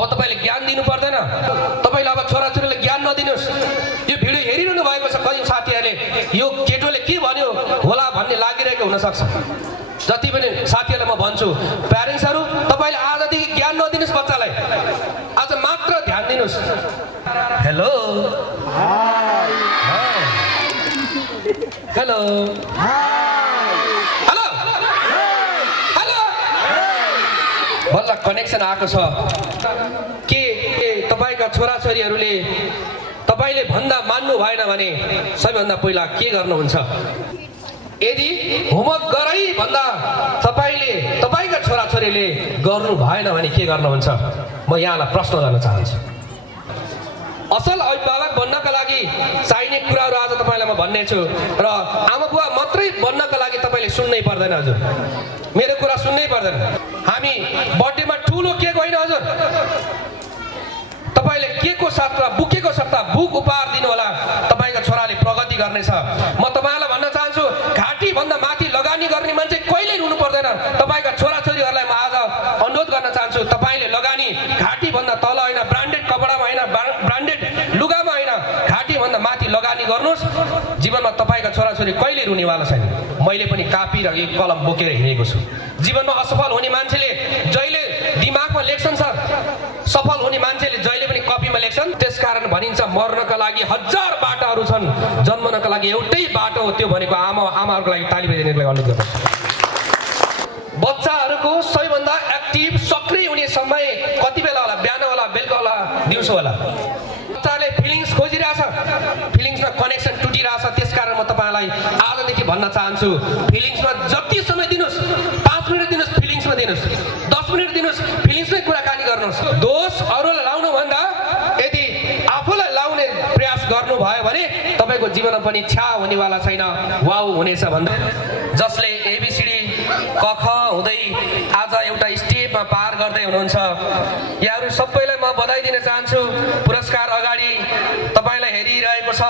अब तपाईले ज्ञान दिनु पर्दैन, तपाईले अब छोराछोरीलाई ज्ञान नदिनुस्। यो भिडियो हेरिरहनु भएको छ कति साथीहरूले यो केटोले के भन्यो होला भन्ने लागिरहेको हुन सक्छ। जति पनि साथीहरूलाई म भन्छु, प्यारेन्ट्सहरू तपाईले आजदेखि ज्ञान नदिनुस् बच्चालाई, आज मात्र ध्यान दिनुस्। हेलो हेलो हेलो हेलो बल्ल कनेक्सन आएको छ। के तपाईका छोराछोरीहरूले तपाईले भन्दा मान्नु भएन भने सबैभन्दा पहिला के गर्नुहुन्छ? यदि होमवर्क गरै भन्दा तपाईका छोराछोरीले गर्नु भएन भने के गर्नुहुन्छ? म यहाँलाई प्रश्न गर्न चाहन्छु। असल अभिभावक बन्नका लागि चाहिने कुराहरू आज तपाईलाई म भन्ने छु र आमा बुवा मात्रै बन्नका लागि तपाईले सुन्नै पर्दैन हजुर, मेरो कुरा सुन्नै पर्दैन। हामी बर्थडेमा ठुलो केक होइन हजुर, तपाईले केकको सट्टा बुकेको सट्टा बुक उपहार दिनु होला, तपाईका छोराले प्रगति गर्नेछ। म तपाईलाई भन्न चाहन्छु, घाँटी भन्दा माथि लगानी गर्ने मान्छे कहिले रुनु पर्दैन। तपाईका छोराछोरीहरूलाई म आज अनुरोध गर्न चाहन्छु, तपाईले लगानी घाँटी भन्दा तल होइन, ब्रान्डेड कपडामा होइन, ब्रान्डेड लुगामा होइन, घाँटी भन्दा माथि लगानी गर्नुहोस्। जीवनमा तपाईका छोराछोरी कहिले रुनेवाला छैन। मैले पनि कापी र कलम बोकेर हिँडेको छु। जीवनमा असफल हुने मान्छेले जहिले दिमागमा लेख्छन् सर, सफल हुने मान्छेले जहिले पनि कपीमा लेख्छन्। त्यसकारण भनिन्छ मर्नका लागि हजार बाटाहरू छन्, जन्मनका लागि एउटै बाटो हो, त्यो भनेको आमाहरूको लागि ताली बजाइदिनुको लागि अनुरोध गर्दछु। बच्चाहरूको सबैभन्दा एक्टिभ सक्रिय हुने समय कति बेला होला? बिहान होला, बेलुका होला, दिउँसो होला? बच्चाले फिलिङ्स खोजिरहेछ, फिलिङ्समा कनेक्सन टुटिरहेछ। त्यसकारण म तपाईँलाई आजदेखि भन्न चाहन्छु, फिलिङ्समा जति समय दिनुहोस्, 5 मिनट दिनुहोस् फिलिङ्समा दिनुहोस्, 10 मिनट दिनुहोस् फिलिङ्समै कुराकानी गर्नुहोस्। दोष अरूलाई लाउनु भन्दा यदि आफूलाई लाउने प्रयास गर्नुभयो भने तपाईँको जीवनमा पनि छ्या हुनेवाला छैन, वाउ हुनेछ भन्दा। जसले एबिसिडी क ख हुँदै आज एउटा स्टेपमा पार गर्दै हुनुहुन्छ, यहाँहरू सबैलाई म बधाई दिन चाहन्छु। पुरस्कार अगाडि तपाईँलाई हेरिरहेको छ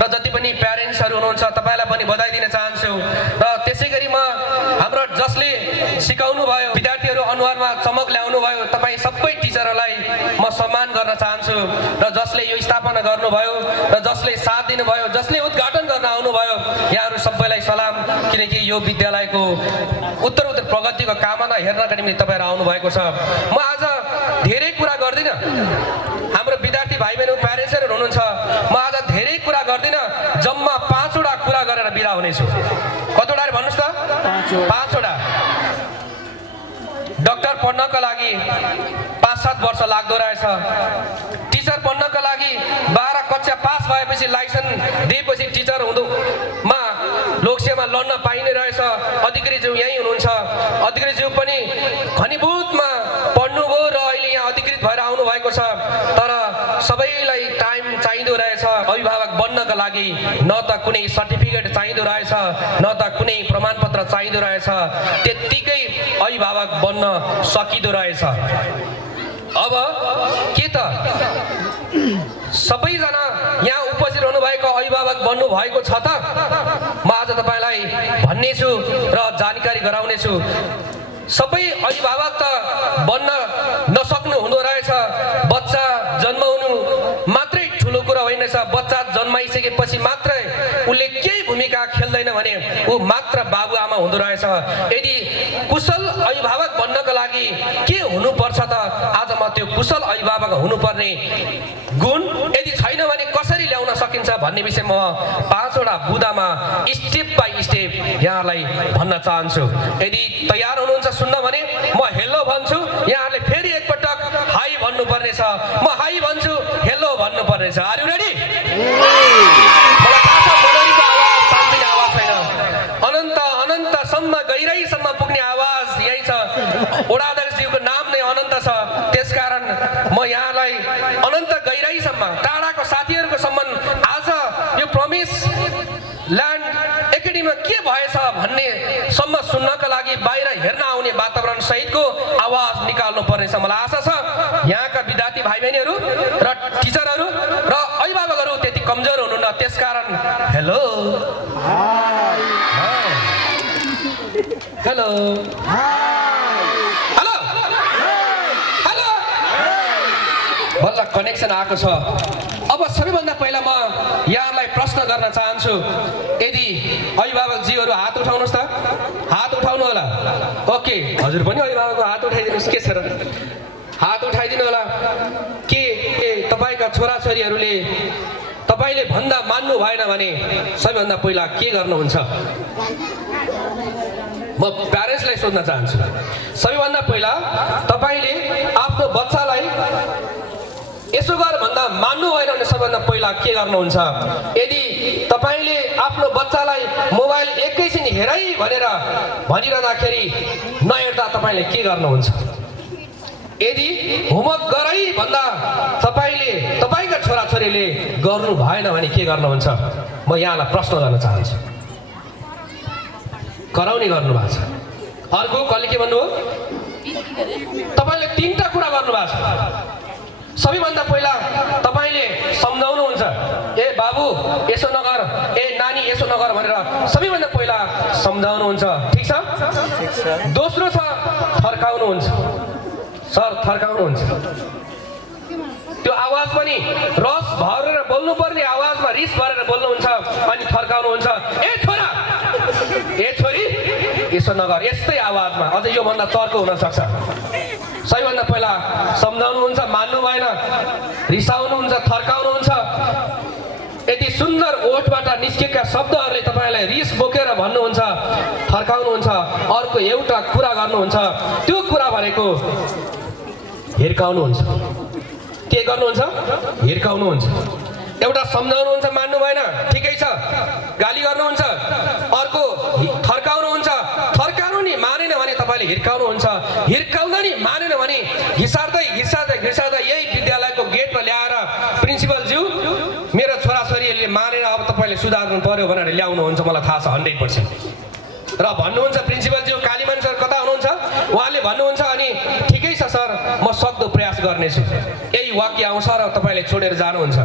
र जति पनि प्यारेन्ट्सहरू हुनुहुन्छ तपाईँलाई पनि बधाई दिन चाहन्छु। र त्यसै गरी म हाम्रो जसले सिकाउनु भयो, विद्यार्थीहरू अनुहारमा चमक ल्याउनु भयो, तपाईँ सबै टिचरहरूलाई म सम्मान गर्न चाहन्छु। र जसले यो स्थापना गर्नुभयो र जसले साथ दिनुभयो, जसले उद्घाटन गर्न आउनुभयो, यहाँहरू सबैलाई सलाम। किनकि यो विद्यालयको उत्तरोत्तर प्रगतिको कामना हेर्नका निम्ति तपाईँहरू आउनुभएको छ। म आज धेरै कुरा गर्दिनँ, हाम्रो विद्यार्थी भाइ बहिनी प्यारेन्ट्सहरू हुनुहुन्छ, म आज धेरै कुरा गर्दिनँ, जम्मा 5 वटा कुरा गरेर बिदा हुनेछु। कतिवटा भन्नुहोस् त? 5 वटा। डाक्टर पढ्नका लागि 5-7 वर्ष लाग्दो रहेछ, टिचर बन्नका लागि 12 कक्षा पास भएपछि लाइसेन्स दिएपछि टिचर हुँदोमा लोकसेवामा लड्न पाइने रहेछ। अधिकारीज्यू यहीँ हुनुहुन्छ, अधिकारीज्यू पनि घनीभूतमा पढ्नुभयो र अहिले यहाँ अधिकृत भएर आउनु भएको छ। तर सबैलाई टाइम चाहिँदो रहेछ अभिभावक बन्नका लागि, न त कुनै सर्टिफिकेट चाहिँदो रहेछ, न त कुनै प्रमाणपत्र चाहिँदो रहेछ, त्यत्तिकै अभिभावक बन्न सकिँदो रहेछ। अब के त सबैजना यहाँ उपस्थित रहनु भएको अभिभावक बन्नु भएको छ त? म आज तपाईँलाई भन्ने छु र जानकारी गराउने छु। सबै अभिभावक त बन्न नसक्नु हुँदो रहेछ। बच्चा जन्माउनु मात्रै ठुलो कुरा होइन रहेछ। बच्चा जन्माइसकेपछि मात्रै उसले केही भूमिका खेल्दैन भने ऊ मात्र बाबुआमा हुँदो रहेछ। यदि कुशल अभिभावक बन्नका लागि के हुनुपर्छ त? आज म त्यो कुशल अभिभावक हुनुपर्ने गुण यदि छैन भने कसरी ल्याउन सकिन्छ भन्ने विषय म 5 वटा बुदामा स्टेप बाई स्टेप यहाँलाई भन्न चाहन्छु। यदि तयार हुनुहुन्छ सुन्न भने म हेलो भन्छु, यहाँहरूले फेरि एकपटक हाई भन्नुपर्ने छ। म हाई भन्छु, हेलो भन्नुपर्ने छ। Are you ready? मलाई थाहा छ मनरीको आवाज सानसानो आवाज छैन, अनन्त अनन्तसम्म गहिराइसम्म पुग्ने आवाज यही छ। ओडाध्यक्षज्यूको नाम नै अनन्त छ, त्यसकारण म यहाँलाई अनन्त गहिराइसम्म टाढाको साथीहरूको सम्मान आज यो प्रमिस ल्यान्ड एकाडेमीमा के भएछ भन्ने सम्म सुन्नका लागि बाहिर हेर्न आउने वातावरण सहितको आवाज निकाल्नु पर्नेछ। मलाई आशा छ यहाँका विद्यार्थी भाइ बहिनीहरू र टिचरहरू र अभिभावकहरू त्यति कमजोर हुनुहुन्न। त्यसकारण हेलो हेलो हेलो हेलो बल्ल कनेक्सन आएको छ। अब सबैभन्दा पहिला म यहाँलाई प्रश्न गर्न चाहन्छु, यदि अभिभावकजीहरू हात उठाउनुहोस् त, हात उठाउनु होला। ओके, हजुर पनि अभिभावकको हात उठाइदिनुहोस्, के छ र, हात उठाइदिनु होला। के तपाईँका छोराछोरीहरूले तपाईँले भन्दा मान्नु भएन भने सबैभन्दा पहिला के गर्नुहुन्छ? म प्यारेन्ट्सलाई सोध्न चाहन्छु, सबैभन्दा पहिला तपाईँले आफ्नो बच्चालाई यसो गर भन्दा मान्नु भएन भने सबैभन्दा पहिला के गर्नुहुन्छ? यदि तपाईँले आफ्नो बच्चालाई मोबाइल एकैछिन हेरै भनेर भनिरहँदाखेरि नहेर्दा तपाईँले के गर्नुहुन्छ? यदि होमवर्क गरै भन्दा तपाईँका छोराछोरीले गर्नु भएन भने के गर्नुहुन्छ? म यहाँलाई प्रश्न गर्न चाहन्छु। कराउने गर्नु भएको छ। अर्को कसले के भन्नुभयो? तपाईँले 3टा कुरा गर्नुभएको छ। सबैभन्दा पहिला तपाईँले सम्झाउनुहुन्छ, ए बाबु यसो नगर, ए नानी यसो नगर भनेर सबैभन्दा पहिला सम्झाउनुहुन्छ, ठिक छ? दोस्रो छ थर्काउनुहुन्छ। सर थर्काउनुहुन्छ, त्यो आवाज पनि रस भरेर बोल्नुपर्ने आवाजमा रिस भरेर बोल्नुहुन्छ अनि थर्काउनुहुन्छ, ए छोरा, ए छोरी यसो नगर, यस्तै आवाजमा, अझै योभन्दा चर्को हुन सक्छ। सबैभन्दा पहिला सम्झाउनुहुन्छ, मान्नु भएन, रिसाउनुहुन्छ, थर्काउनुहुन्छ। यति सुन्दर ओठबाट निस्केका शब्दहरूले तपाईँलाई रिस बोकेर भन्नुहुन्छ, थर्काउनुहुन्छ। अर्को एउटा कुरा गर्नुहुन्छ, त्यो कुरा भनेको हिर्काउनुहुन्छ। के गर्नुहुन्छ? हिर्काउनुहुन्छ। एउटा सम्झाउनुहुन्छ, मान्नु भएन, ठिकै छ, गाली गर्नुहुन्छ। अर्को थर्काउनुहुन्छ, थर्काउनु नि मानेन भने तपाईँले हिर्काउनुहुन्छ। हिर्काउँदा नि मानेन भने घिसार्दै घिसार्दै घिसार्दै यही विद्यालयको गेटमा ल्याएर प्रिन्सिपलज्यू मेरो छोराछोरीहरूले मानेन, अब तपाईँले सुधार्नु पर्यो भनेर ल्याउनुहुन्छ, मलाई थाहा छ 100%। र भन्नुहुन्छ प्रिन्सिपलज्यू कालीमान सर कता हुनुहुन्छ? उहाँले भन्नुहुन्छ अनि ठिकै छ सर, म सक्दो प्रयास गर्नेछु, यही वाक्य आउँछ र तपाईँले छोडेर जानुहुन्छ।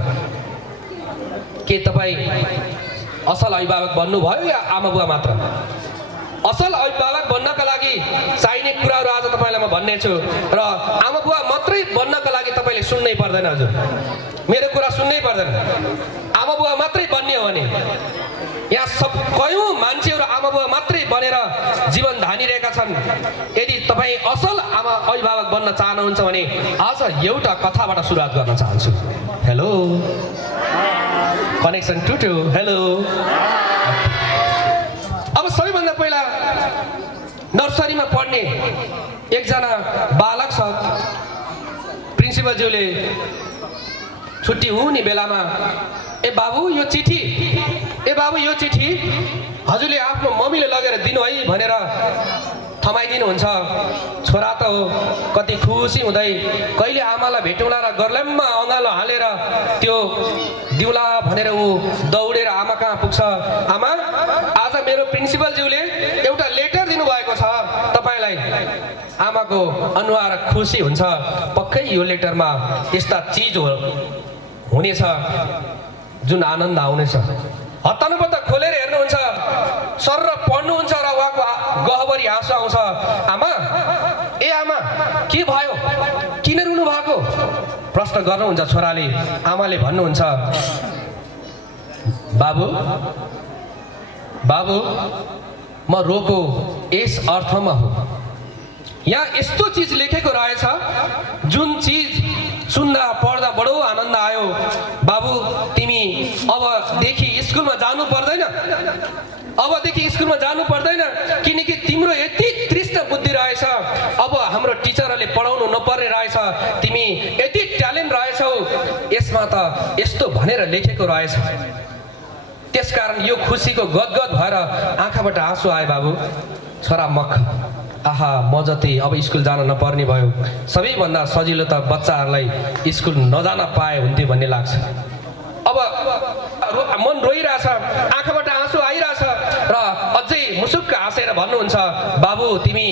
के तपाईँ असल अभिभावक बन्नुभयो या आमा बुवा मात्र? असल अभिभावक बन्नका लागि चाहिने कुराहरू आज तपाईँलाई म भन्नेछु र आमा बुवा मात्रै बन्नका लागि तपाईँले सुन्नै पर्दैन। हजुर मेरो कुरा सुन्नै पर्दैन। आमा बुवा मात्रै बन्ने हो भने यहाँ सब कयौँ मान्छेहरू आमा बुवा मात्रै बनेर जीवन धानिरहेका छन्। यदि तपाईँ असल आमा अभिभावक बन्न चाहनुहुन्छ भने आज एउटा कथाबाट सुरुवात गर्न चाहन्छु। हेलो, कनेक्सन टुट्यो। हेलो, अब सबैभन्दा पहिला नर्सरीमा पढ्ने एकजना बालक छ। प्रिन्सिपलज्यूले छुट्टी हुने बेलामा, ए बाबु यो चिठी, ए बाबु यो चिठी हजुरले आफ्नो मम्मीले लगेर दिनु है भनेर थमाइदिनुहुन्छ। छोरा त हो, कति खुसी हुँदै कहिले आमालाई भेटौँला र गर्लममा अँगालो हालेर त्यो दिउला भनेर ऊ दौडेर आमा कहाँ पुग्छ। आमा, आज मेरो प्रिन्सिपलज्यूले एउटा लेटर दिनुभएको छ तपाईँलाई। आमाको अनुहार खुसी हुन्छ, पक्कै यो लेटरमा यस्ता चिज हुनेछ जुन आनन्द आउनेछ। हत्तानुपत्त खोलेर हेर्नुहुन्छ, सर र पढ्नुहुन्छ र उहाँको गहभरि आँसु आउँछ। आमा, ए आमा के भयो, किन रुनु भएको प्रश्न गर्नुहुन्छ छोराले। आमाले भन्नुहुन्छ, बाबु बाबु म रोको यस अर्थमा हो, यहाँ यस्तो चिज लेखेको रहेछ जुन चिज सुन्दा पढ्दा बडो आनन्द आयो। बाबु तिमी अबदेखि स्कुलमा जानु पर्दैन, अबदेखि स्कुलमा जानु पर्दैन, किनकि तिम्रो यति तृष्ण बुद्धि रहेछ। अब हाम्रो टिचरहरूले पढाउनु नपर्ने रहेछ, तिमी यति ट्यालेन्ट रहेछौ, यसमा त यस्तो भनेर लेखेको रहेछ। त्यसकारण यो खुसीको गदगद भएर आँखाबाट आँसु आयो। बाबु छोरा मख, आहा म जति अब स्कुल जान नपर्ने भयो। सबैभन्दा सजिलो त बच्चाहरूलाई स्कुल नजान पाए हुन्थ्यो भन्ने लाग्छ। अब मन रोइरहेछ, आँखाबाट आँसु आइरहेछ र अझै मुसुक्क हाँसेर भन्नुहुन्छ, बाबु तिमी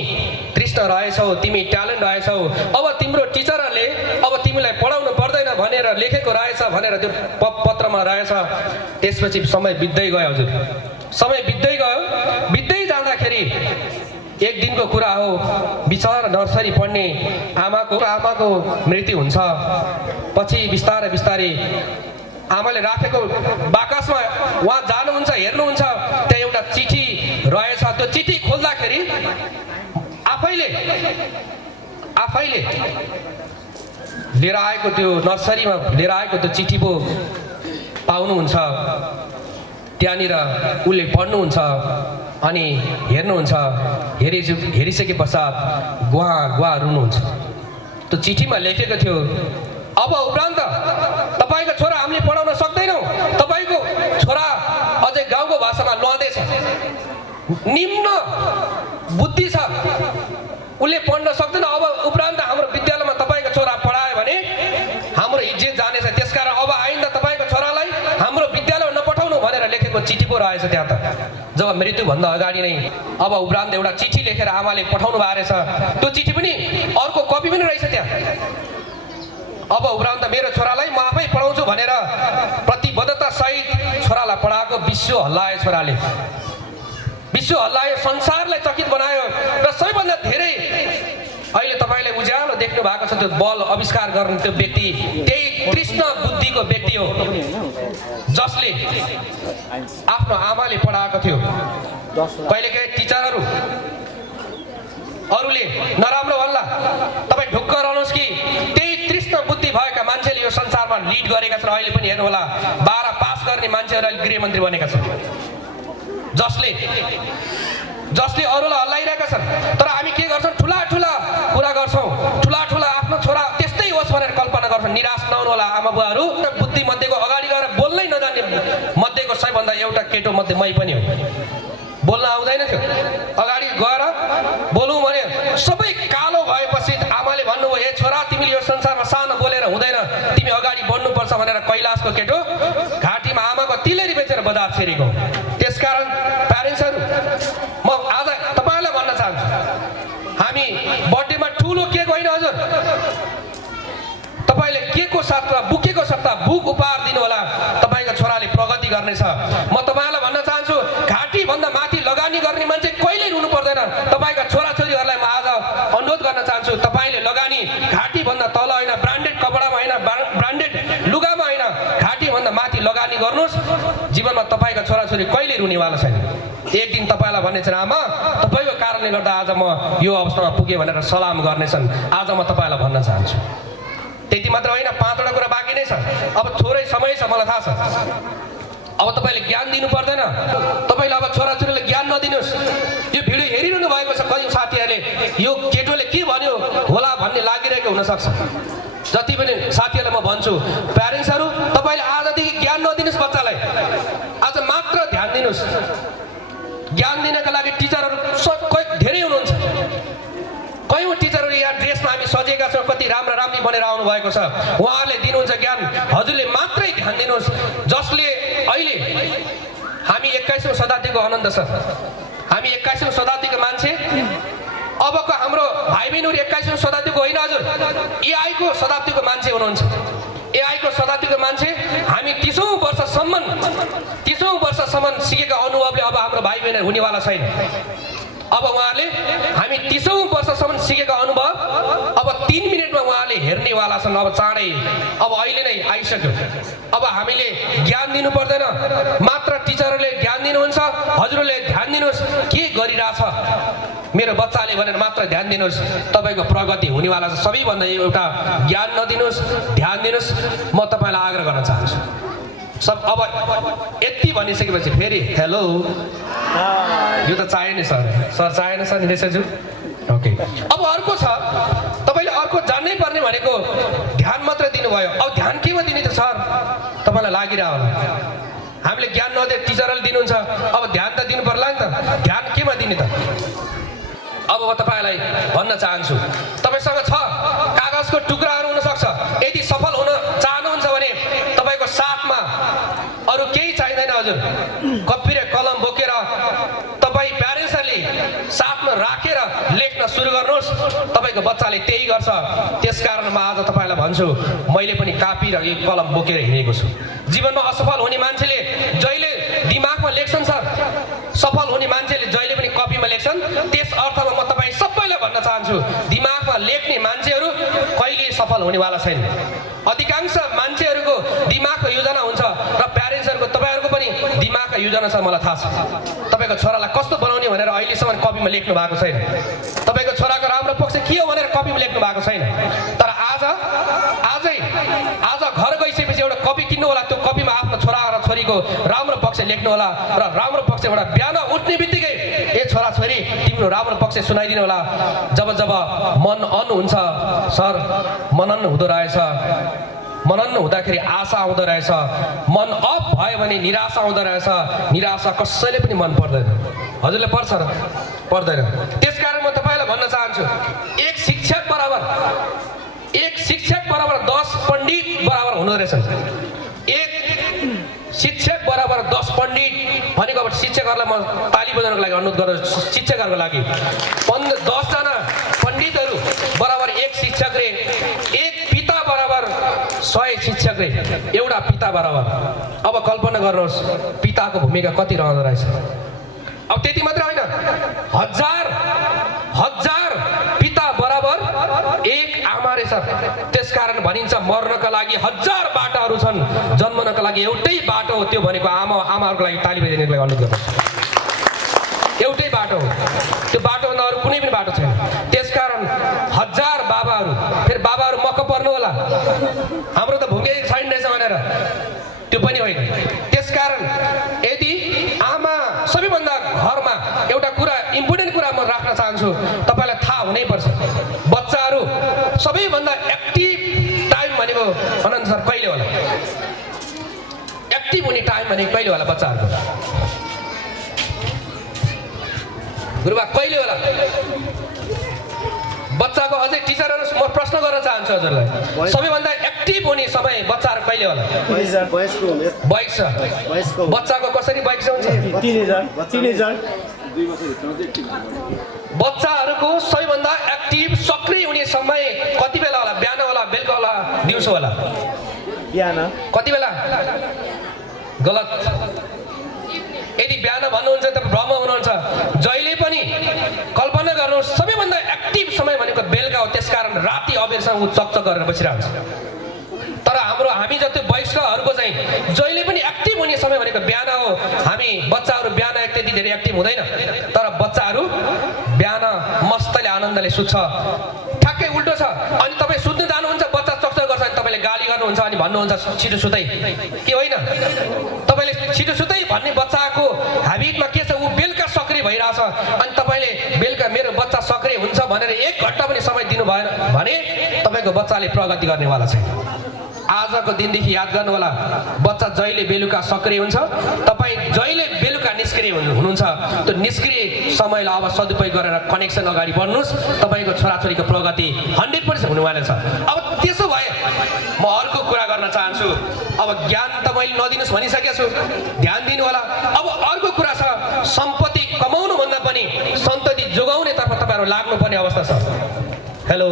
तृष्ण रहेछौ, तिमी ट्यालेन्ट रहेछौ, अब तिम्रो टिचरहरूले अब तिमीलाई पढाउनु पर्दैन भनेर लेखेको रहेछ भनेर त्यो पत्रमा रहेछ। त्यसपछि समय बित्दै गयो। हजुर समय बित्दै गयो। बित्दै जाँदाखेरि एक दिनको कुरा हो, बिचरा नर्सरी पढ्ने आमाको मृत्यु हुन्छ। पछि बिस्तारै बिस्तारै आमाले राखेको बाकसमा उहाँ जानुहुन्छ, हेर्नुहुन्छ, त्यहाँ एउटा चिठी रहेछ। त्यो चिठी खोल्दाखेरि आफैले लिएर आएको त्यो नर्सरीमा लिएर आएको त्यो चिठी पो पाउनुहुन्छ। त्यहाँनिर उसले पढ्नुहुन्छ अनि हेर्नुहुन्छ। हेरिसके पश्चात गुहा रुनुहुन्छ। त्यो चिठीमा लेखेको थियो, अब उपरान्त तपाईँको छोरा हामीले पढाउन सक्दैनौँ। तपाईँको छोरा अझै गाउँको भाषामा लड्दैछ, निम्न बुद्धि छ, उसले पढ्न सक्दैन। अब उपरान्त हाम्रो विद्यालयमा तपाईँको छोरा पढायो भने हाम्रो इज्जत जानेछ। त्यसकारण अब आइन्दा तपाईँको छोरालाई हाम्रो विद्यालयमा नपठाउनु भनेर लेखेको चिठी पो रहेछ त्यहाँ त। जब मृत्युभन्दा अगाडि नै अब उपरान्त एउटा चिठी लेखेर आमाले पठाउनु भएको रहेछ। त्यो चिठी पनि अर्को कपी पनि रहेछ त्यहाँ। अब उपरान्त मेरो छोरालाई म आफै पढाउँछु भनेर प्रतिबद्धता सहित छोरालाई पढाएको विश्व हल्लायो। छोराले विश्व हल्लायो, संसारलाई चकित बनायो। र सबैभन्दा धेरै अहिले तपाईँले उज्यालो देख्नु भएको छ त्यो बल आविष्कार गर्ने त्यो व्यक्ति त्यही कृष्ण बुद्धिको व्यक्ति हो, जसले आफ्नो आमाले पढाएको थियो। कहिलेकाहीँ टिचरहरू अरूले नराम्रो भन्ला, तपाईँ ढुक्क रहनुहोस् कि त्यही कृष्ण बुद्धि भएका मान्छेले यो संसारमा लिड गरेका छन्। अहिले पनि हेर्नु होला, 12 पास गर्ने मान्छेहरू अहिले गृहमन्त्री बनेका छन्, जसले अरूलाई हल्लाइरहेका छन्। तर हामी के गर्छौँ, ठुला कुरा गर्छौँ, ठुला आफ्नो छोरा त्यस्तै होस् भनेर कल्पना गर्छौँ। निराश नहुनु होला आमा बुवाहरू। बुद्धि मध्येको अगाडि गएर बोल्नै नजान्ने मध्येको सबैभन्दा एउटा केटो मध्ये मै पनि हो। बोल्न आउँदैन थियो, अगाडि गएर बोलौँ भने सबै कालो भएपछि आमाले भन्नुभयो, ए छोरा तिमीले यो संसारमा सानो बोलेर हुँदैन, तिमी अगाडि बढ्नुपर्छ भनेर कैलाशको केटो घाँटीमा आमाको तिलेरी बेचेर बजार छिरेको। त्यसकारण प्यारेन्ट्सहरू, म आज तपाईँलाई भन्न चाहन्छु, हामी बर्थडेमा ठुलो केक होइन हजुर, तपाईँले केकको साथमा बुकेको सट्टा बुक उपहार दिनु होला। तपाईँको छोराले प्रगति गर्नेछ। म तपाईँलाई भन्न चाहन्छु, घाँटीभन्दा माथि लगानी गर्ने मान्छे कहिल्यै रुनु पर्दैन। तपाईँका छोराछोरीहरूलाई म आज अनुरोध गर्न चाहन्छु, तपाईँले लगानी घाँटीभन्दा तल होइन, ब्रान्डेड कपडामा होइन, ब्रान्डेड लुगामा होइन, घाँटीभन्दा माथि लगानी गर्नुहोस्। जीवनमा तपाईँका छोराछोरी कहिल्यै रुनेवाला छैन। एक दिन तपाईँलाई भन्नेछन्, आमा तपाईँको कारणले गर्दा आज म यो अवस्थामा पुगेँ भनेर सलाम गर्नेछन्। आज म तपाईँलाई भन्न चाहन्छु, त्यति मात्र होइन, 5वटा कुरा बाँकी नै छ। अब थोरै समय छ, मलाई थाहा छ। अब तपाईँले ज्ञान दिनु पर्दैन। तपाईँले अब छोराछोरीलाई ज्ञान नदिनुहोस्। यो भिडियो हेरिरहनु भएको छ, कति साथीहरूले यो केटोले के भन्यो होला भन्ने लागिरहेको हुनसक्छ। जति पनि साथीहरूलाई म भन्छु, प्यारेन्ट्सहरू तपाईँले आजदेखि ज्ञान नदिनुहोस् बच्चालाई, आज मात्र ध्यान दिनुहोस्। ज्ञान दिनका लागि टिचरहरू धेरै हुनुहुन्छ। कयौँ टिचरहरू यहाँ ड्रेसमा हामी सजेका छौँ, कति राम्री बनेर आउनु भएको छ। उहाँहरूले दिनुहुन्छ ज्ञान, हजुरले मात्रै ध्यान दिनुहोस्। जसले अहिले हामी 21औं शताब्दीको आनन्द छ, हामी 21औं शताब्दीको मान्छे। अबको हाम्रो भाइ बहिनीहरू 21औं शताब्दीको होइन हजुर, एआईको शताब्दीको मान्छे हुनुहुन्छ। एआईको शताब्दीको मान्छे। हामी 30औं वर्षसम्म सिकेको अनुभवले अब हाम्रो भाइ बहिनीहरू हुनेवाला छैन। अब उहाँहरूले हामी 30औं वर्षसम्म सिकेको अनुभव अब 3 मिनटमा उहाँले हेर्नेवाला छन्। अब चाँडै, अब अहिले नै आइसक्यो। अब हामीले ज्ञान दिनु पर्दैन, मात्र टिचरहरूले ज्ञान दिनुहुन्छ। हजुरहरूले ध्यान दिनुहोस्, के गरिरहेछ मेरो बच्चाले भनेर मात्र ध्यान दिनुहोस्। तपाईँको प्रगति हुनेवाला छ। सबैभन्दा एउटा ज्ञान नदिनुहोस्, ध्यान दिनुहोस्। म तपाईँलाई आग्रह गर्न चाहन्छु। अब यति भनिसकेपछि फेरि हेलो, यो त चाहिएन सर चाहिएन सर निलेशज्यू। ओके, अब अर्को छ, तपाईँले अर्को जान्नै पर्ने भनेको ध्यान मात्र दिनुभयो। अब ध्यान केमा दिने त सर तपाईँलाई लागिरह होला। हामीले ज्ञान नदिए टिचरले दिनुहुन्छ, अब ध्यान त दिनु पर्ला नि त। ध्यान केमा दिने त? अब म तपाईँलाई भन्न चाहन्छु, तपाईँसँग छ कागजको टुक्राहरू हुनसक्छ। यदि सफल हुन चाहनुहुन्छ भने तपाईँको साथमा अरू केही चाहिँदैन हजुर। कपी र कलम बोकेर तपाईँ प्यारेन्ट्सहरूले साथमा राखेर लेख्न सुरु गर्नुहोस्। तपाईँको बच्चाले त्यही गर्छ। त्यसकारण म आज तपाईँलाई भन्छु, मैले पनि कापी र एक कलम बोकेर हिँडेको छु। जीवनमा असफल हुने मान्छेले जहिले दिमागमा लेख्छन् सर, सफल हुने मान्छेले जहिले पनि कपीमा लेख्छन्। त्यस अर्थमा सफल हुनेवाला छैन। अधिकांश मान्छेहरूको दिमागको योजना हुन्छ र प्यारेन्ट्सहरूको तपाईँहरूको पनि दिमागको योजना छ। मलाई थाहा छ तपाईँको छोरालाई कस्तो बनाउने भनेर अहिलेसम्म कपीमा लेख्नु भएको छैन। तपाईँको छोराको राम्रो पक्ष के हो भनेर कपीमा लेख्नु भएको छैन। तर आज घर गइसकेपछि एउटा कपी किन्नु होला, त्यो कपीमा आफ्नो छोरा र छोरीको राम्रो पक्ष लेख्नु होला र राम्रो पक्षबाट बिहान उठ्ने बित्तिकै ए छोरा छोरी तिम्रो राम्रो पक्ष सुनाइदिनु होला। जब मन अन हुन्छ सर, मनन हुँदो रहेछ, मनन हुँदाखेरि आशा आउँदो रहेछ, मन अफ भयो भने निराशा आउँदो रहेछ, निराशा कसैले पनि मन पर्दैन। हजुरले पर्छ र पर्दैन? त्यसकारण म तपाईँलाई भन्न चाहन्छु एक शिक्षक बराबर 10 पण्डित बराबर हुँदो रहेछ। एक शिक्षक बराबर 10 पण्डित भनेको अब शिक्षकहरूलाई म ताली बजाउनको लागि अनुरोध गर्छु। शिक्षकहरूको लागि 10 जना पण्डितहरू बराबर एक शिक्षक रे, एक पिता बराबर 100 शिक्षक रे, एउटा पिता बराबर। अब कल्पना गर्नुहोस् पिताको भूमिका कति रहँदो रहेछ। अब त्यति मात्र होइन, हजार पिता बराबर एक आमा रहेछ। त्यसकारण भनिन्छ मर्नका लागि 1000 बाटाहरू छन्, जन्मनका लागि एउटै बाटो हो, त्यो भनेको आमाहरूको लागि ताली बजाइदिनको लागि अनुरोध गर्छु। एउटै बाटो हो, त्यो बाटोभन्दा अरू कुनै पनि बाटो छैन। त्यसकारण 1000 बाबाहरू, फेरि बाबाहरू मक्क पर्नु होला हाम्रो त भूमिका छैन रहेछ भनेर, त्यो पनि होइन। त्यसकारण यदि आमा सबैभन्दा घरमा एउटा कुरा इम्पोर्टेन्ट कुरा म राख्न चाहन्छु, तपाईँलाई थाहा हुनैपर्छ बच्चाहरू सबैभन्दा एक्टिभ टाइम भनेको अनुसार कहिले होला? एक्टिभ हुने टाइम भनेको कहिले होला बच्चाहरूको? गुरुबा कहिले होला? बच्चाको अझै टिचरहरू म प्रश्न गर्न चाहन्छु हजुरलाई, सबैभन्दा एक्टिभ हुने समय बच्चाहरू कहिले होला? बच्चाको कसरी बाइक हुन्छ? बच्चाहरूको सबैभन्दा एक्टिभ सक्रिय हुने समय कति बेला होला? बिहान होला, बेलुका होला, दिउँसो होला? कति बेला? गलत। यदि बिहान भन्नुहुन्छ त भ्रम हुनुहुन्छ। जहिले पनि कल्पना गर्नुहोस् सबैभन्दा एक्टिभ समय भनेको बेलुका हो। त्यसकारण राति अबेरसम्म ऊ चकचक गरेर बसिरहन्छ। तर हामी जति वयस्कहरूको चाहिँ जहिले पनि एक्टिभ हुने समय भनेको बिहान हो। हामी बच्चाहरू बिहान त्यति धेरै एक्टिभ हुँदैन, तर बच्चाहरू बिहान मस्तले आनन्दले सुत्छ। ठ्याक्कै उल्टो छ। अनि तपाईँ सुत्नु जानुहुन्छ, बच्चा चकचक गर्छ, अनि तपाईँले गाली गर्नुहुन्छ अनि भन्नुहुन्छ छिटो सुतै, के होइन? तपाईँले छिटो सुतै भन्ने बच्चाको ह्याबिटमा के छ? ऊ बेलुका सक्रिय भइरहेछ, अनि तपाईँले बेलुका मेरो बच्चा सक्रिय हुन्छ भनेर 1 घन्टा पनि समय दिनु भएन भने तपाईँको बच्चाले प्रगति गर्नेवाला छैन। आजको दिनदेखि याद गर्नु होला, बच्चा जहिले बेलुका सक्रिय हुन्छ, तपाईँ जहिले बेलुका निष्क्रिय हुनुहुन्छ। त्यो निष्क्रिय समयलाई अब सदुपयोग गरेर कनेक्सन अगाडि बढ्नुहोस्, तपाईँको छोराछोरीको प्रगति 100% हुनेवाला छ। अब त्यसो भए म अर्को कुरा गर्न चाहन्छु। अब ज्ञान त मैले नदिनुहोस् भनिसकेको छु, ध्यान दिनु होला। अब अर्को कुरा छ, सम्पत्ति कमाउनुभन्दा पनि सन्तति जोगाउनेतर्फ तपाईँहरू लाग्नुपर्ने अवस्था छ। हेलो,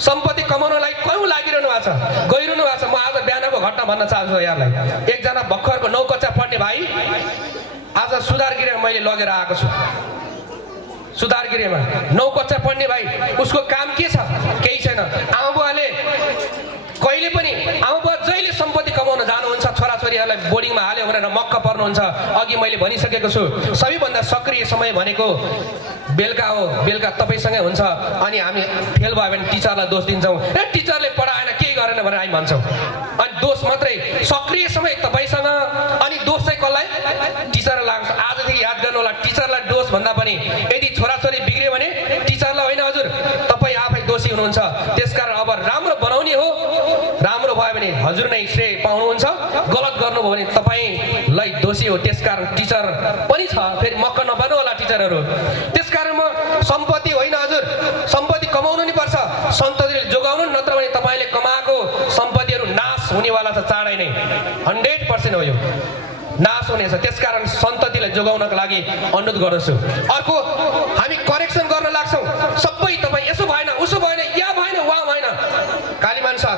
सम्पत्ति कमाउनलाई कहाँ लागिरहनु भएको छ, गइरहनु भएको छ। म आज बिहानको घटना भन्न चाहन्छु यहाँलाई। एकजना भर्खरको 9 कक्षा पढ्ने भाइ आज सुधारगृहमा मैले लगेर आएको छु। सुधारगृहमा 9 कक्षा पढ्ने भाइ, उसको काम के छ? केही छैन। आमाबुवाले कहिले पनि आमाबुवा जहिले सम्पत्ति कमाउन जानुहुन्छ, छोराछोरीहरूलाई बोर्डिङमा हाल्यो भनेर मक्क पर्नुहुन्छ। अघि मैले भनिसकेको छु, सबैभन्दा सक्रिय समय भनेको बेलुका हो। बेलुका तपाईँसँगै हुन्छ। अनि हामी फेल भयो भने टिचरलाई दोष दिन्छौँ, ए टिचरले पढाएन, केही गरेन भनेर हामी भन्छौँ। अनि दोष मात्रै, सक्रिय समय तपाईँसँग, अनि दोष चाहिँ कसलाई? टिचरलाई लाग्छ। आजदेखि याद गर्नु होला, टिचरलाई दोष भन्दा पनि यदि छोराछोरी बिग्रियो भने टिचरलाई होइन, हजुर तपाईँ आफै दोषी हुनुहुन्छ। त्यसकारण अब राम्रो बनाउने हो, राम्रो भयो भने हजुर नै श्रेय पाउनुहुन्छ, गलत गर्नुभयो भने तपाईँलाई दोषी हो। त्यसकारण टिचर पनि छ, फेरि मक्क नबन्नु होला टिचरहरू। त्यसकारण म सम्पत्ति होइन हजुर, सम्पत्ति कमाउनु नि पर्छ, सन्ततिले जोगाउनु, नत्र भने तपाईँले कमाएको सम्पत्तिहरू नाश हुनेवाला छ चाँडै नै। 100% हो, यो नाश हुनेछ। त्यसकारण सन्ततिलाई जोगाउनको लागि अनुरोध गर्दछु। अर्को, हामी करेक्सन गर्न लाग्छौँ। सबै तपाईँ यसो भएन, उसो भएन, या भएन, वा भएन। कालीमान सर,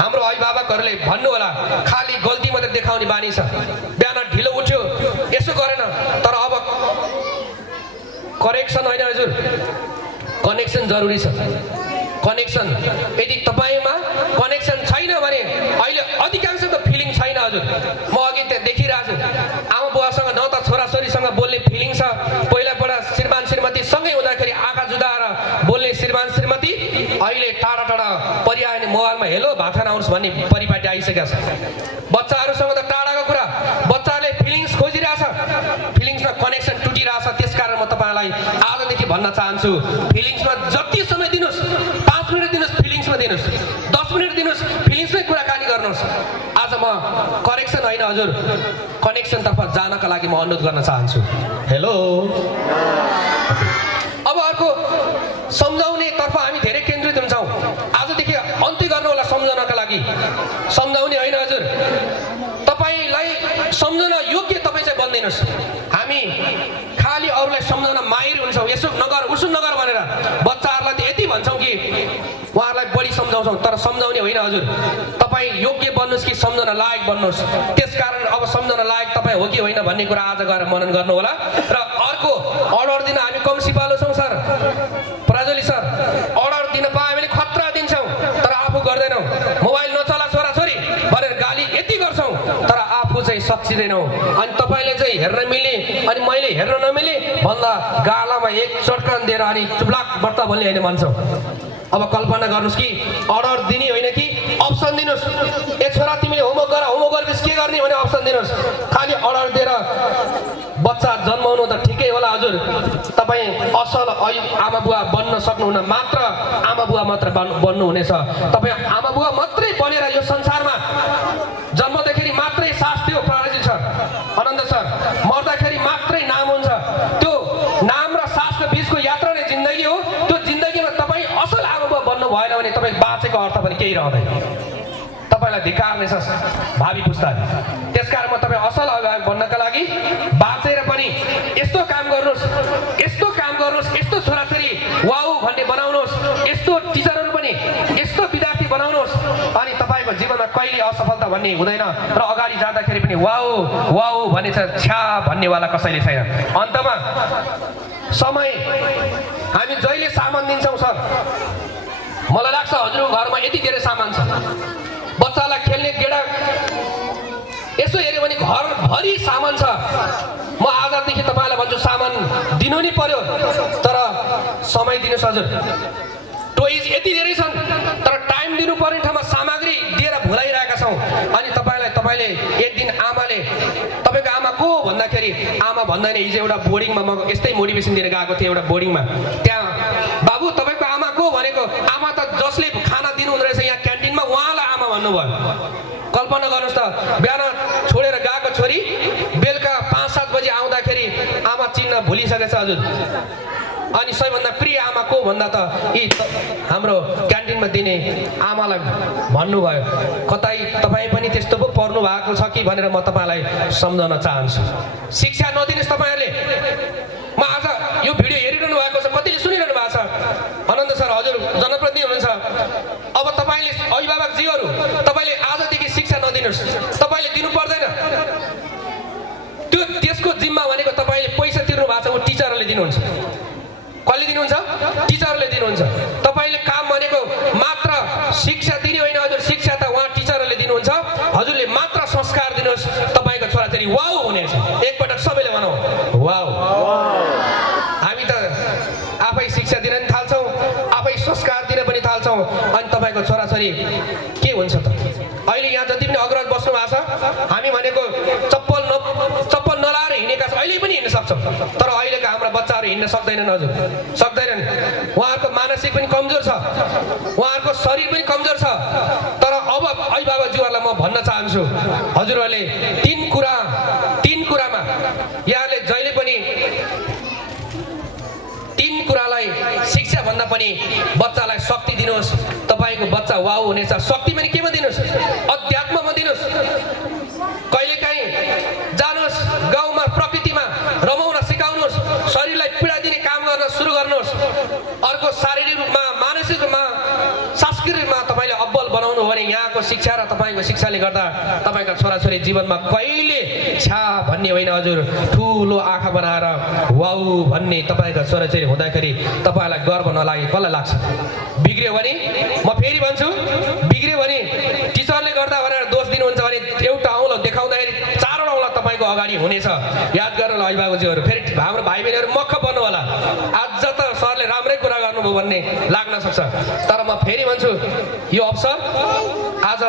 हाम्रो अभिभावकहरूले भन्नु होला, खालि गल्ती मात्रै देखाउने बानी छ। बिहान ढिलो उठ्यो, यसो गरेन, तर अब करेक्सन होइन हजुर, कनेक्सन जरुरी छ। कनेक्सन यदि तपाईँमा कनेक्सन छैन भने अहिले अधिकांश त फिलिङ छैन हजुर। म अघि त्यहाँ देखिरहेको छु आमा बुवासँग न त छोराछोरीसँग बोल्ने फिलिङ छ। पहिलाबाट श्रीमान श्रीमती सँगै हुँदाखेरि आँखा जुदाएर बोल्ने श्रीमान श्रीमती अहिले टाढा टाढा परिआयो भने मोबाइलमा हेलो भात खान आउनुहोस् भन्ने परिपाटी आइसकेको छ। बच्चाहरूसँग त टाढाको कुरा, बच्चाले फिलिङ्स खोजिरहेछ, फिलिङ्समा कनेक्सन टुटिरहेछ। त्यसकारण म तपाईँलाई आजदेखि भन्न चाहन्छु फिलिङ्समा जति समय दिनुहोस्, 5 मिनट दिनुहोस् फिलिङ्समा दिनुहोस्, 10 मिनट दिनुहोस् फिलिङ्समै कुराकानी गर्नुहोस्। आज म करेक्सन होइन हजुर कनेक्सनतर्फ जानका लागि म अनुरोध गर्न चाहन्छु। हेलो अब अर्को सम्झाउनेतर्फ हामी धेरै केन्द्रित हुन्छौँ। आजदेखि अन्त्य गर्नु होला सम्झनाका लागि, सम्झाउने होइन हजुर। तपाईँलाई सम्झन योग्य तपाईँ चाहिँ बन्दिनुहोस्। हामी खालि अरूलाई सम्झन माहिर हुन्छौँ, यसो नगर उसो नगर भनेर बच्चाहरूलाई त यति भन्छौँ कि उहाँहरूलाई बढी सम्झाउँछौँ, तर सम्झाउने होइन हजुर। तपाईँ योग्य बन्नुहोस् कि सम्झन लायक बन्नुहोस्। त्यसकारण अब सम्झन लायक तपाईँ हो कि होइन भन्ने कुरा आज गएर मनन गर्नु होला। र अर्को अर्डर दिन हामी कम सिपालु छौँ सर, प्रज्वली सर। अर्डर दिन पायो भने खतरा दिन्छौँ तर आफू गर्दैनौँ। मोबाइल नचला छोराछोरी भनेर गाली यति गर्छौँ तर आफू चाहिँ सच्चिँदैनौँ। अनि तपाईँले चाहिँ हेर्न मिल्ने अनि मैले हेर्न नमिल्ने भन्दा गालामा एक चट्कान दिएर अनि चुप्लाक बर्ता बोल्ने होइन भन्छौँ। अब कल्पना गर्नुहोस् कि अर्डर दिने होइन कि अप्सन दिनुहोस्। ए छोरा तिमीले होमवर्क गर, होमवर्क गरेपछि के गर्ने भने अप्सन दिनुहोस्। खालि अर्डर दिएर बच्चा जन्माउनु त ठिकै होला हजुर। तपाईँ असल आमा बुवा बन्न सक्नुहुन्न, मात्र आमा बुवा मात्र बन्नुहुनेछ। तपाईँ आमा बुवा मात्रै बनेर यो संसारमा जन्मदाखेरि मात्रै सास थियो प्रहरी सर, आनन्द सर, मर्दाखेरि मात्रै नाम हुन्छ। त्यो नाम र सासको बिचको यात्रा नै जिन्दगी हो। त्यो जिन्दगीमा तपाईँ असल आमा बुवा बन्नु भएन भने तपाईँ बाँचेको अर्थ पनि केही रहँदैन। तपाईँलाई धिक्कार नै छ भावी पुस्ताले। त्यसकारण म तपाईँ असल अभिभावक बन्नका लागि बाँचेर पनि यस्तो काम गर्नुहोस्, यस्तो काम गर्नुहोस्, यस्तो छोराछोरी वाउ भन्ने बनाउनुहोस्, यस्तो टिचरहरू पनि यस्तो विद्यार्थी बनाउनुहोस्। अनि तपाईँको जीवनमा कहिले असफलता भन्ने हुँदैन र अगाडि जाँदाखेरि पनि वाउ वाउ भन्ने छ, छ्या भन्नेवाला कसैले छैन। अन्तमा समय हामी जहिले सामान दिन्छौँ सर, मलाई लाग्छ हजुरको घरमा यति धेरै सामान छ, बच्चालाई खेल्ने गेडा यसो हेऱ्यो भने घरभरि सामान छ। म आजदेखि तपाईँलाई भन्छु सामान दिनु नि पर्यो तर समय दिनुहोस् हजुर। टोइज यति धेरै छन् तर टाइम दिनुपर्ने ठाउँमा सामग्री दिएर भुलाइरहेका छौँ। अनि तपाईँले एक दिन आमाले तपाईँको आमा को भन्दाखेरि आमा भन्दैन। हिजो एउटा बोर्डिङमा म यस्तै मोटिभेसन दिएर गएको थिएँ एउटा बोर्डिङमा। त्यहाँ बाबु तपाईँको आमा को भनेको आमा त जसले खाना दिनुहुँदो रहेछ यहाँ क्यान्टिनमा उहाँलाई आमा भन्नुभयो। कल्पना गर्नुहोस् त, बिहान छोडेर गएको छोरी बेलुका 5-7 बजी आउँदाखेरि आमा चिन्न भुलिसकेछ हजुर। अनि सबैभन्दा प्रिय आमा को भन्दा त हाम्रो क्यान्टिनमा दिने आमालाई भन्नुभयो। कतै तपाईँ पनि त्यस्तो पो पर्नु भएको छ कि भनेर म तपाईँलाई सम्झाउन चाहन्छु। शिक्षा नदिनुहोस् तपाईँहरूले। म आज यो भिडियो हेरिरहनु भएको छ, कतिले सुनिरहनु भएको छ। आनन्द सर हजुर जनप्रतिनिधि हुनुहुन्छ। अब तपाईँले अभिभावकजीहरू तपाईँले आजदेखि शिक्षा नदिनुहोस्, तपाईँले दिनु पर्दैन। त्यो त्यसको जिम्मा भनेको तपाईँले पैसा तिर्नु भएको छ, ऊ टिचरहरूले दिनुहुन्छ। कसले दिनुहुन्छ? टिचरले दिनुहुन्छ। तपाईँले काम भनेको मात्र शिक्षा दिने होइन हजुर, शिक्षा त उहाँ टिचरहरूले दिनुहुन्छ। हजुरले मात्र संस्कार दिनुहोस्, तपाईँको छोराछोरी वाउ हुनेछ। एकपटक सबैले भनौँ वाउ। हामी त आफै शिक्षा दिन पनि थाल्छौँ, आफै संस्कार दिन पनि थाल्छौँ, अनि तपाईँको छोराछोरी के हुन्छ त? अहिले यहाँ जति पनि अग्रज बस्नु भएको छ, हामी भनेको चप्पल नलाएर हिँडेका छ, अहिले पनि हिँड्न सक्छौँ। तर अहिलेका हाम्रा बच्चाहरू हिँड्न सक्दैनन् हजुर, सक्दैनन्। उहाँहरूको मानसिक पनि कमजोर छ, उहाँहरूको शरीर पनि कमजोर छ। तर अब अभिभावकज्यूहरूलाई म भन्न चाहन्छु, हजुरहरूले तीन कुरामा यहाँले जहिले पनि तीन कुरालाई शिक्षा भन्दा पनि बच्चालाई शक्ति दिनुहोस्। तपाईँको बच्चा वाउ हुनेछ। शक्ति पनि केमा दिनुहोस्? अध्यात्ममा दिनुहोस्। कहिलेकाहीँ जानुहोस् गाउँमा प्रकृतिमा रमाउन सिकाउनुहोस्, शरीरलाई पीडा दिने काम गर्न सुरु गर्नुहोस्। अर्को शारीरिक रूपमा, मानसिक रूपमा, सांस्कृतिक रूपमा तपाईँले अब्बल बनाउनु भने यहाँको शिक्षा र तपाईँको शिक्षाले गर्दा तपाईँका छोराछोरी जीवनमा कहिले छा भन्ने होइन हजुर, ठुलो आँखा बनाएर वाउ भन्ने तपाईँका छोराछोरी हुँदाखेरि तपाईँलाई गर्व नलागे कसलाई लाग्छ? बिग्रियो भने म फेरि भन्छु, बिग्रियो भने टिचरले गर्दा भनेर दोष दिनुहुन्छ भने एउटा औँलो देखाउँदाखेरि चारवटा औँला तपाईँको अगाडि हुनेछ। याद गर्नु होला अभिभावकजीहरू, फेरि हाम्रो भाइ बहिनीहरू मक्ख पर्नु होला, आज त सरले राम्रै कुरा गर्नुभयो भन्ने लाग्न सक्छ। तर म फेरि भन्छु, यो अवसर आज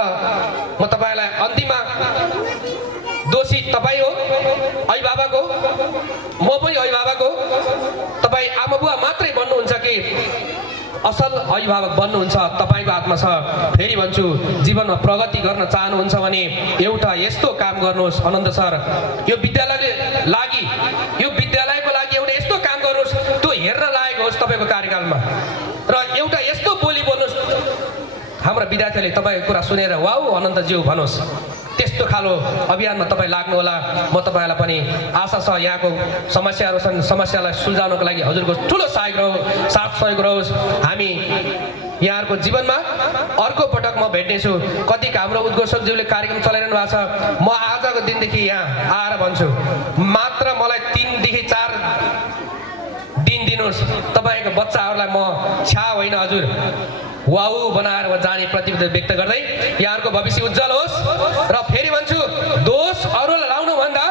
म तपाईँलाई अन्तिममा दोषी तपाईँ हो, अभिभावक हो, म पनि अभिभावक हो। तपाईँ आमा बुवा मात्रै बन्नुहुन्छ कि असल अभिभावक बन्नुहुन्छ तपाईँको हातमा छ। फेरि भन्छु, जीवनमा प्रगति गर्न चाहनुहुन्छ भने एउटा यस्तो काम गर्नुहोस् अनन्त सर, यो विद्यालयको लागि, यो विद्यालयको लागि एउटा यस्तो काम गर्नुहोस् त्यो हेर्न लागेको होस् तपाईँको कार्यकालमा, र एउटा यस्तो बोली बोल्नुहोस् हाम्रा विद्यार्थीले तपाईँको कुरा सुनेर वाउ अनन्तज्यू भनोस्। त्यस्तो खालो अभियानमा तपाईँ लाग्नु होला। म तपाईँलाई पनि आशा छ यहाँको समस्याहरू छन्, समस्यालाई सुल्झाउनको लागि हजुरको ठुलो साथ सहयोग रहोस्। हामी यहाँहरूको जीवनमा अर्को पटक म भेट्नेछु। कति हाम्रो उद्घोषकज्यूले कार्यक्रम चलाइरहनु भएको छ। म आजको दिनदेखि यहाँ आएर भन्छु, मात्र मलाई 3 देखि 4 दिन दिनुहोस्। तपाईँको बच्चाहरूलाई म छा होइन हजुर, वाउ बनाएर जाने प्रतिबद्धता व्यक्त गर्दै यहाँहरूको भविष्य उज्जवल होस्। र फेरि भन्छु, दोष अरूलाई लाउनु भन्दा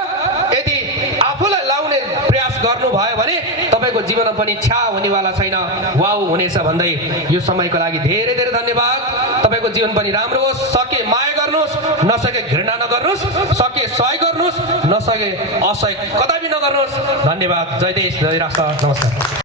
यदि आफूलाई लाउने प्रयास गर्नुभयो भने तपाईँको जीवनमा पनि छा हुनेवाला छैन, वाउ हुनेछ भन्दै यो समयको लागि धेरै धेरै धन्यवाद। तपाईँको जीवन पनि राम्रो होस्। सके माया गर्नुहोस्, नसके घृणा नगर्नुहोस्, सके सहयोग गर्नुहोस्, नसके असहयोग कदापि नगर्नुहोस्। धन्यवाद। जय देश, जय राष्ट्र। नमस्कार।